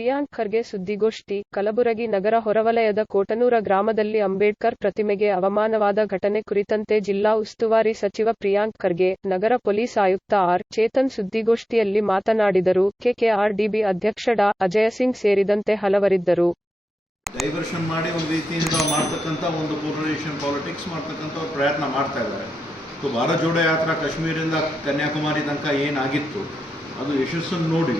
ಪ್ರಿಯಾಂಕ್ ಖರ್ಗೆ ಸುದ್ದಿಗೋಷ್ಠಿ, ಕಲಬುರಗಿ ನಗರ ಹೊರವಲಯದ ಕೋಟನೂರ ಗ್ರಾಮದಲ್ಲಿ ಅಂಬೇಡ್ಕರ್ ಪ್ರತಿಮೆಗೆ ಅವಮಾನವಾದ ಘಟನೆ ಕುರಿತಂತೆ ಜಿಲ್ಲಾ ಉಸ್ತುವಾರಿ ಸಚಿವ ಪ್ರಿಯಾಂಕ್ ಖರ್ಗೆ, ನಗರ ಪೊಲೀಸ್ ಆಯುಕ್ತ ಆರ್. ಚೇತನ್ ಸುದ್ದಿಗೋಷ್ಠಿಯಲ್ಲಿ ಮಾತನಾಡಿದರು. ಕೆಕೆಆರ್ಡಿಬಿ ಅಧ್ಯಕ್ಷ ಡಾ. ಅಜಯ ಸಿಂಗ್ ಸೇರಿದಂತೆ ಹಲವರಿದ್ದರು. ಡೈವರ್ಷನ್ ಮಾಡಿ ಒಂದು ರೀತಿಯಿಂದ ಮಾಡ್ತಕ್ಕಂಥ ಒಂದು ಪೊಲೀಷನ್ ಪಾಲಿಟಿಕ್ಸ್ ಮಾಡ್ತಕ್ಕಂಥ ಪ್ರಯತ್ನ ಮಾಡ್ತಾ ಇದ್ದಾರೆ. ಭಾರತ್ ಜೋಡೋ ಯಾತ್ರಾ ಕಾಶ್ಮೀರಿಂದ ಕನ್ಯಾಕುಮಾರಿ ತನಕ ಏನಾಗಿತ್ತು, ಅದು ಯಶಸ್ಸನ್ನು ನೋಡಿ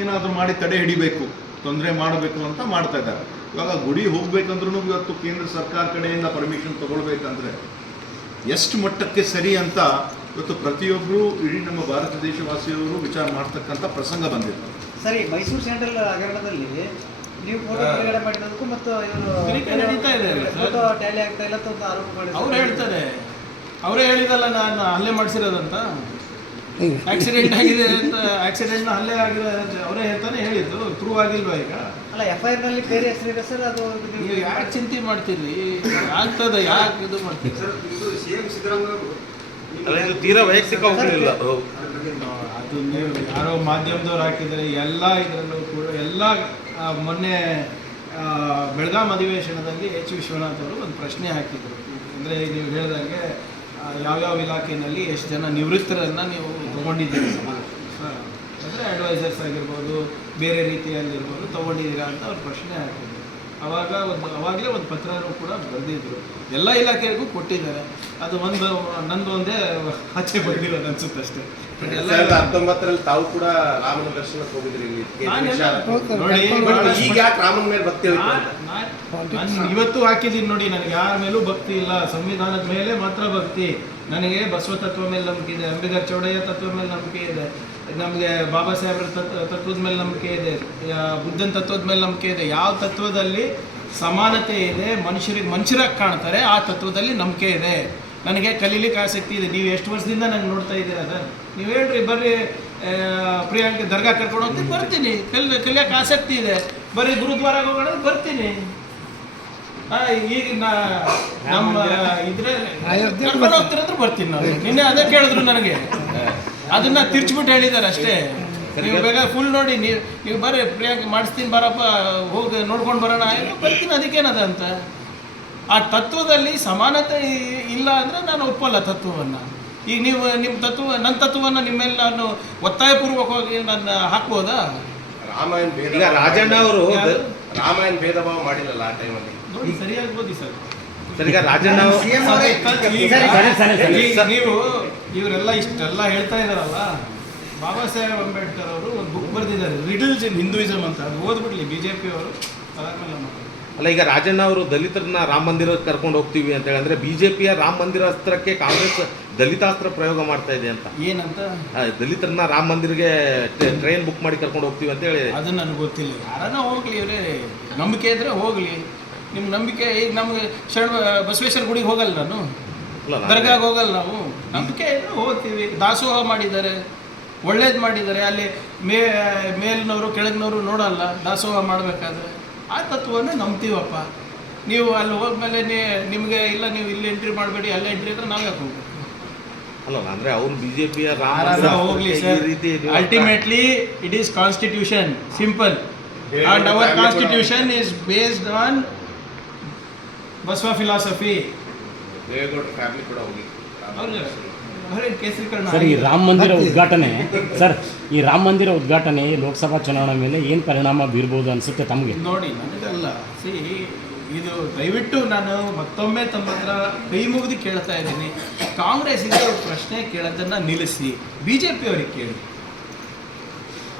ಏನಾದರೂ ಮಾಡಿ ತಡೆ ಹಿಡಿಬೇಕು ತೊಂದರೆ ಮಾಡಬೇಕು ಅಂತ ಮಾಡ್ತಾ ಇದ್ದಾರೆ. ಇವಾಗ ಗುಡಿ ಹೋಗ್ಬೇಕಂದ್ರೂ ಇವತ್ತು ಕೇಂದ್ರ ಸರ್ಕಾರ ಕಡೆಯಿಂದ ಪರ್ಮಿಷನ್ ತಗೊಳ್ಬೇಕಂದ್ರೆ ಎಷ್ಟು ಮಟ್ಟಕ್ಕೆ ಸರಿ ಅಂತ ಇವತ್ತು ಪ್ರತಿಯೊಬ್ಬರು ಇಡೀ ನಮ್ಮ ಭಾರತ ದೇಶವಾಸಿಯವರು ವಿಚಾರ ಮಾಡ್ತಕ್ಕಂಥ ಪ್ರಸಂಗ ಬಂದಿದೆ. ಸರಿ ಮೈಸೂರು ಸ್ಯಾಂಡಲ್ ಹಗರಣದಲ್ಲಿ ನೀವು ಬಿಡುಗಡೆ ಮತ್ತು ಇವರು ನಡೀತಾ ಇದೆ ಸರ್? ಫೋಟೋ ಟ್ಯಾಲಿ ಆಗ್ತಾ ಇಲ್ಲ ಅಂತ ಆರೋಪ ಮಾಡಿದ್ರು ಅವ್ರು ಹೇಳ್ತಾರೆ. ಅವರೇ ಹೇಳಿದಲ್ಲ ನಾನು ಅಲ್ಲೇ ಮಾಡಿಸಿರೋದಂತ? ಆಕ್ಸಿಡೆಂಟ್ ಆಗಿದೆ ಅಂತ ಆಕ್ಸಿಡೆಂಟ್ ಹಲ್ಲೆ ಆಗಿದೆ ಅಂತ ಅವರೇ ಹೇಳ್ತಾನೆ ಹೇಳಿದ್ರು. ಪ್ರೂವ್ ಆಗಿಲ್ವಾ ಈಗ? ಅಲ್ಲ ಎಫ್ ಐ ಆರ್ನಲ್ಲಿ ಬೇರೆ ಹೆಸರಿದೆ ಸರ್ ಅದು ನೀವು ಯಾಕೆ ಚಿಂತೆ ಮಾಡ್ತೀರಿ ಆಗ್ತದ ಯಾಕೆ ಇದು ಮಾಡ್ತೀರಿ ಅಲ್ಲ ಇದು ತೀರಾ ವೈಯಕ್ತಿಕ ಹೋಗಲಿಲ್ಲ ಅದು ನೀವು ಯಾರೋ ಮಾಧ್ಯಮದವ್ರು ಹಾಕಿದ್ರೆ ಎಲ್ಲ ಇದರಲ್ಲೂ ಕೂಡ ಎಲ್ಲ ಮೊನ್ನೆ ಬೆಳಗಾಂ ಅಧಿವೇಶನದಲ್ಲಿ ಎಚ್ ವಿಶ್ವನಾಥ್ ಅವರು ಒಂದು ಪ್ರಶ್ನೆ ಹಾಕಿದ್ರು. ಅಂದರೆ ನೀವು ಹೇಳಿದಂಗೆ ಯಾವ್ಯಾವ ಇಲಾಖೆಯಲ್ಲಿ ಎಷ್ಟು ಜನ ನಿವೃತ್ತರನ್ನು ನೀವು ತೊಗೊಂಡಿದ್ದೀರಿ? ಅಂದರೆ ಅಡ್ವೈಸರ್ಸ್ ಆಗಿರ್ಬೋದು ಬೇರೆ ರೀತಿಯಲ್ಲಿರ್ಬೋದು ತೊಗೊಂಡಿದ್ದೀರಾ ಅಂತ ಅವ್ರ ಪ್ರಶ್ನೆ ಹಾಕಿದ್ರು. ಅವಾಗ ಒಂದು ಅವಾಗಲೇ ಒಂದು ಪತ್ರನೂ ಕೂಡ ಬಂದಿದ್ರು. ಎಲ್ಲ ಇಲಾಖೆಗೂ ಕೊಟ್ಟಿದ್ದಾರೆ. ಅದು ಒಂದು ನಂದು ಒಂದೇ ಆಚೆ ಬಂದಿರೋದು ಅನ್ಸುತ್ತೆ ಅಷ್ಟೇ. ಹತ್ತೊಂಬತ್ತರಲ್ಲಿ ತಾವು ಕೂಡ ರಾಮನ ದರ್ಶನಕ್ಕೆ ಹೋಗಿದ್ರಿ ನೋಡಿ ಈಗ ಯಾಕೆ ರಾಮನ ಮೇಲೆ ಭಕ್ತಿ? ನಾನು ಇವತ್ತು ಹಾಕಿದ್ದೀನಿ ನೋಡಿ, ನನಗೆ ಯಾರ ಮೇಲೂ ಭಕ್ತಿ ಇಲ್ಲ. ಸಂವಿಧಾನದ ಮೇಲೆ ಮಾತ್ರ ಭಕ್ತಿ. ನನಗೆ ಬಸವ ತತ್ವ ಮೇಲೆ ನಂಬಿಕೆ ಇದೆ, ಅಂಬೇಡ್ಕರ್ ಚೌಡಯ್ಯ ತತ್ವ ಮೇಲೆ ನಂಬಿಕೆ ಇದೆ, ನಮಗೆ ಬಾಬಾ ಸಾಹೇಬ್ರ ತತ್ವ ತತ್ವದ ಮೇಲೆ ನಂಬಿಕೆ ಇದೆ ಬುದ್ಧನ ತತ್ವದ ಮೇಲೆ ನಂಬಿಕೆ ಇದೆ. ಯಾವ ತತ್ವದಲ್ಲಿ ಸಮಾನತೆ ಇದೆ, ಮನುಷ್ಯರಿಗೆ ಮನುಷ್ಯರಾಗಿ ಕಾಣ್ತಾರೆ, ಆ ತತ್ವದಲ್ಲಿ ನಂಬಿಕೆ ಇದೆ. ನನಗೆ ಕಲೀಲಿಕ್ಕೆ ಆಸಕ್ತಿ ಇದೆ. ನೀವು ಎಷ್ಟು ವರ್ಷದಿಂದ ನಂಗೆ ನೋಡ್ತಾ ಇದ್ದೀರಾ ಸರ್? ನೀವು ಹೇಳ್ರಿ, ಬರ್ರಿ ಪ್ರಿಯಾಂಕ ದರ್ಗಾ ಕರ್ಕೊಂಡು ಹೋಗ್ತೀನಿ, ಬರ್ತೀನಿ. ಕಲ್ ಕಲಿಯೋಕೆ ಆಸಕ್ತಿ ಇದೆ. ಬರ್ರಿ ಗುರುದ್ವಾರಕ್ಕೆ ಹೋಗೋಣ, ಬರ್ತೀನಿ. ಈಗ ನಮ್ಮ ಇದ್ರೆ ಬರ್ತೀನಿ. ನಾನು. ನಿನ್ನೆ ಅದೇ ಕೇಳಿದ್ರು ನನಗೆ. ಅದನ್ನ ತಿರ್ಚ್ಬಿಟ್ಟು ಹೇಳಿದ್ದಾರೆ ಅಷ್ಟೇ. ನೀವು ಬೇಗ ಫುಲ್ ನೋಡಿ ನೀವು ನೀವು ಬರ್ರಿ ಪ್ರಿಯಾಂಕ ಮಾಡಿಸ್ತೀನಿ ಬರಪ್ಪ ಹೋಗಿ ನೋಡ್ಕೊಂಡು ಬರೋಣ. ಬರ್ತೀನಿ ಅದಕ್ಕೇನದ ಅಂತ. ಆ ತತ್ವದಲ್ಲಿ ಸಮಾನತೆ ಇಲ್ಲ ಅಂದ್ರೆ ನಾನು ಒಪ್ಪಲ್ಲ ತತ್ವವನ್ನು. ಈಗ ನೀವು ನಿಮ್ಮ ತತ್ವ ನನ್ನ ತತ್ವವನ್ನು ನಿಮ್ಮ ಮೇಲೆ ನಾನು ಒತ್ತಾಯಪೂರ್ವಕವಾಗಿ ನಾನು ಹಾಕ್ಬೋದಾ? ರಾಮಾಯಣ ರಾಜಣ್ಣ ಅವರು? ರಾಮಾಯಣ ಭೇದ ಭಾವ ಮಾಡಿಲ್ಲಲ್ಲ ಆ ಟೈಮಲ್ಲಿ ನೋಡಿ ಸರಿಯಾಗಿ ಓದಿ ಸರ್. ಸರ್ ಈಗ ರಾಜಣ್ಣ ನೀವು ಇವರೆಲ್ಲ ಇಷ್ಟೆಲ್ಲ ಹೇಳ್ತಾ ಇದಾರಲ್ಲ ಬಾಬಾ ಸಾಹೇಬ್ ಅಂಬೇಡ್ಕರ್ ಅವರು ಒಂದು ಬುಕ್ ಬರೆದಿದ್ದಾರೆ ರಿಡಲ್ಸ್ ಇನ್ ಹಿಂದೂಯಿಸಮ್ ಅಂತ. ಅದು ಓದ್ಬಿಡ್ಲಿ ಬಿ ಜೆ ಪಿ ಅವರು. ಅದಾದ್ಮೇಲೆ ನಮ್ಮ ಅಲ್ಲ ಈಗ ರಾಜಣ್ಣ ಅವರು ದಲಿತರನ್ನ ರಾಮ ಮಂದಿರಕ್ಕೆ ಕರ್ಕೊಂಡು ಹೋಗ್ತೀವಿ ಅಂತ ಹೇಳಿ ಅಂದ್ರೆ ಬಿಜೆಪಿಯ ರಾಮ ಮಂದಿರ ಅಸ್ತ್ರಕ್ಕೆ ಕಾಂಗ್ರೆಸ್ ದಲಿತಾಸ್ತ್ರ ಪ್ರಯೋಗ ಮಾಡ್ತಾ ಇದೆ ಅಂತ. ಏನಂತ? ದಲಿತರನ್ನ ರಾಮ ಮಂದಿರ್ಗೆ ಟ್ರೈನ್ ಬುಕ್ ಮಾಡಿ ಕರ್ಕೊಂಡು ಹೋಗ್ತೀವಿ ಅಂತ ಹೇಳಿ. ಅದು ನನಗೆ ಗೊತ್ತಿಲ್ಲ. ಯಾರನ್ನ ಹೋಗ್ಲಿ ಇವರೇ ನಂಬಿಕೆ ಇದ್ರೆ ಹೋಗ್ಲಿ. ನಿಮ್ಮ ನಂಬಿಕೆ ಈಗ ನಮ್ಗೆ ಶರಣ ಬಸವೇಶ್ವರ ಗುಡಿಗೆ ಹೋಗಲ್ಲ ನಾನು? ಅಲ್ಲ, ನಾನು- ದರ್ಗಾಗೆ ಹೋಗಲ್ಲ ನಾವು? ನಂಬಿಕೆ ಇದ್ರೆ ಹೋಗ್ತೀವಿ. ದಾಸೋಹ ಮಾಡಿದ್ದಾರೆ. ಒಳ್ಳೇದು ಮಾಡಿದ್ದಾರೆ. ಅಲ್ಲಿ ಮೇ ಮೇಲಿನವರು ಕೆಳಗಿನವರು ನೋಡಲ್ಲ. ದಾಸೋಹ ಮಾಡಬೇಕಾದ್ರೆ. ಆ ತತ್ವವನ್ನು ನಂಬ್ತೀವಪ್ಪ. ನೀವು ಅಲ್ಲಿ ಹೋದ್ಮೇಲೆ ನೀ ನಿಮಗೆ ಇಲ್ಲ ನೀವು ಇಲ್ಲಿ ಎಂಟ್ರಿ ಮಾಡಬೇಡಿ ಅಲ್ಲಿ ಎಂಟ್ರಿ ಅಂದ್ರೆ ನಾವು ಯಾಕೆ ಹೋಗ್ಬೇಕು? ಅಲ್ಲ ಅಂದ್ರೆ ಅವ್ರು ಬಿಜೆಪಿಯ ಹೋಗ್ಲಿ ಸರ್. ಈ ರೀತಿ ultimately it is constitution simple and our constitution is based on Basava philosophy Deve Gowda family ಕೂಡ ಹೋಗಿ. ಸರ್ ಈ ರಾಮ ಮಂದಿರ ಉದ್ಘಾಟನೆ ಸರ್ ಈ ರಾಮ ಮಂದಿರ ಉದ್ಘಾಟನೆ ಲೋಕಸಭಾ ಚುನಾವಣೆ ಮೇಲೆ ಏನು ಪರಿಣಾಮ ಬೀರ್ಬೋದು ಅನಿಸುತ್ತೆ ತಮಗೆ? ನೋಡಿ ನನಗಲ್ಲ. ಸಿ ಇದು ದಯವಿಟ್ಟು ನಾನು ಮತ್ತೊಮ್ಮೆ ತಮ್ಮ ಹತ್ರ ಕೈ ಮುಗಿದು ಕೇಳ್ತಾ ಇದ್ದೀನಿ. ಕಾಂಗ್ರೆಸ್ ಇದೆ ಪ್ರಶ್ನೆ ಕೇಳೋದನ್ನ ನಿಲ್ಲಿಸಿ. ಬಿ ಜೆ ಪಿಯವ್ರಿಗೆ ಕೇಳಿ.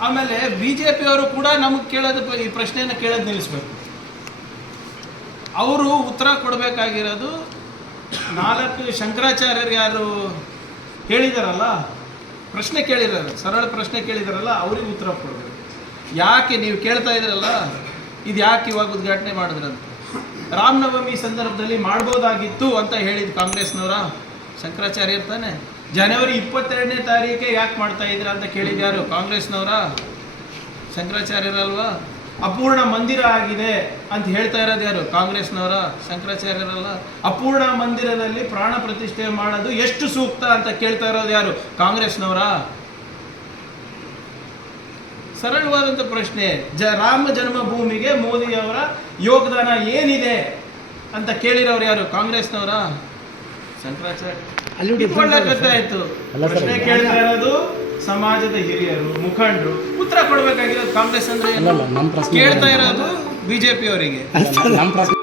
ಆಮೇಲೆ ಬಿ ಜೆ ಪಿಯವರು ಕೂಡ ನಮಗೆ ಕೇಳೋದು ಈ ಪ್ರಶ್ನೆಯನ್ನು ಕೇಳೋದು ನಿಲ್ಲಿಸ್ಬೇಕು. ಅವರು ಉತ್ತರ ಕೊಡಬೇಕಾಗಿರೋದು ನಾಲ್ಕು ಶಂಕರಾಚಾರ್ಯರು ಯಾರು ಹೇಳಿದಾರಲ್ಲ? ಪ್ರಶ್ನೆ ಕೇಳಿದಾರೆ. ಸರಳ ಪ್ರಶ್ನೆ ಕೇಳಿದಾರಲ್ಲ, ಅವ್ರಿಗೆ ಉತ್ತರ ಕೊಡಬೇಕು. ಯಾಕೆ ನೀವು ಕೇಳ್ತಾ ಇದ್ರಲ್ಲ? ಇದು ಯಾಕೆ ಇವಾಗ ಉದ್ಘಾಟನೆ ಮಾಡಿದ್ರಂತ. ರಾಮನವಮಿ ಸಂದರ್ಭದಲ್ಲಿ ಮಾಡ್ಬೋದಾಗಿತ್ತು ಅಂತ ಹೇಳಿದ ಕಾಂಗ್ರೆಸ್ನವರ? ಶಂಕರಾಚಾರ್ಯ ಇರ್ತಾನೆ ಜನವರಿ ಇಪ್ಪತ್ತೆರಡನೇ ತಾರೀಕೆ ಯಾಕೆ ಮಾಡ್ತಾ ಇದ್ದೀರಾ ಅಂತ ಕೇಳಿದ್ಯಾರು ಕಾಂಗ್ರೆಸ್ನವರ? ಶಂಕರಾಚಾರ್ಯರಲ್ವಾ? ಅಪೂರ್ಣ ಮಂದಿರ ಆಗಿದೆ ಅಂತ ಹೇಳ್ತಾ ಇರೋದು ಯಾರು? ಕಾಂಗ್ರೆಸ್ನವರ ಶಂಕರಾಚಾರ್ಯರಲ್ಲ? ಅಪೂರ್ಣ ಮಂದಿರದಲ್ಲಿ ಪ್ರಾಣ ಪ್ರತಿಷ್ಠೆ ಮಾಡೋದು ಎಷ್ಟು ಸೂಕ್ತ ಅಂತ ಕೇಳ್ತಾ ಇರೋದು ಯಾರು? ಕಾಂಗ್ರೆಸ್ನವರ? ಸರಳವಾದಂಥ ಪ್ರಶ್ನೆ ಜ ರಾಮ ಜನ್ಮಭೂಮಿಗೆ ಮೋದಿಯವರ ಯೋಗದಾನ ಏನಿದೆ ಅಂತ ಕೇಳಿರೋರು ಯಾರು? ಕಾಂಗ್ರೆಸ್ನವರ? ಶಂಕರಾಚಾರ್ಯ. ಪ್ರಶ್ನೆ ಕೇಳ್ತಾ ಇರೋದು ಸಮಾಜದ ಹಿರಿಯರು ಮುಖಂಡರು. ಉತ್ತರ ಕೊಡಬೇಕಾಗಿರೋದು ಕಾಂಗ್ರೆಸ್ ಅಂದ್ರೆ ಕೇಳ್ತಾ ಇರೋದು ಬಿಜೆಪಿ ಅವರಿಗೆ ನಮ್ಮ ಪ್ರಶ್ನೆ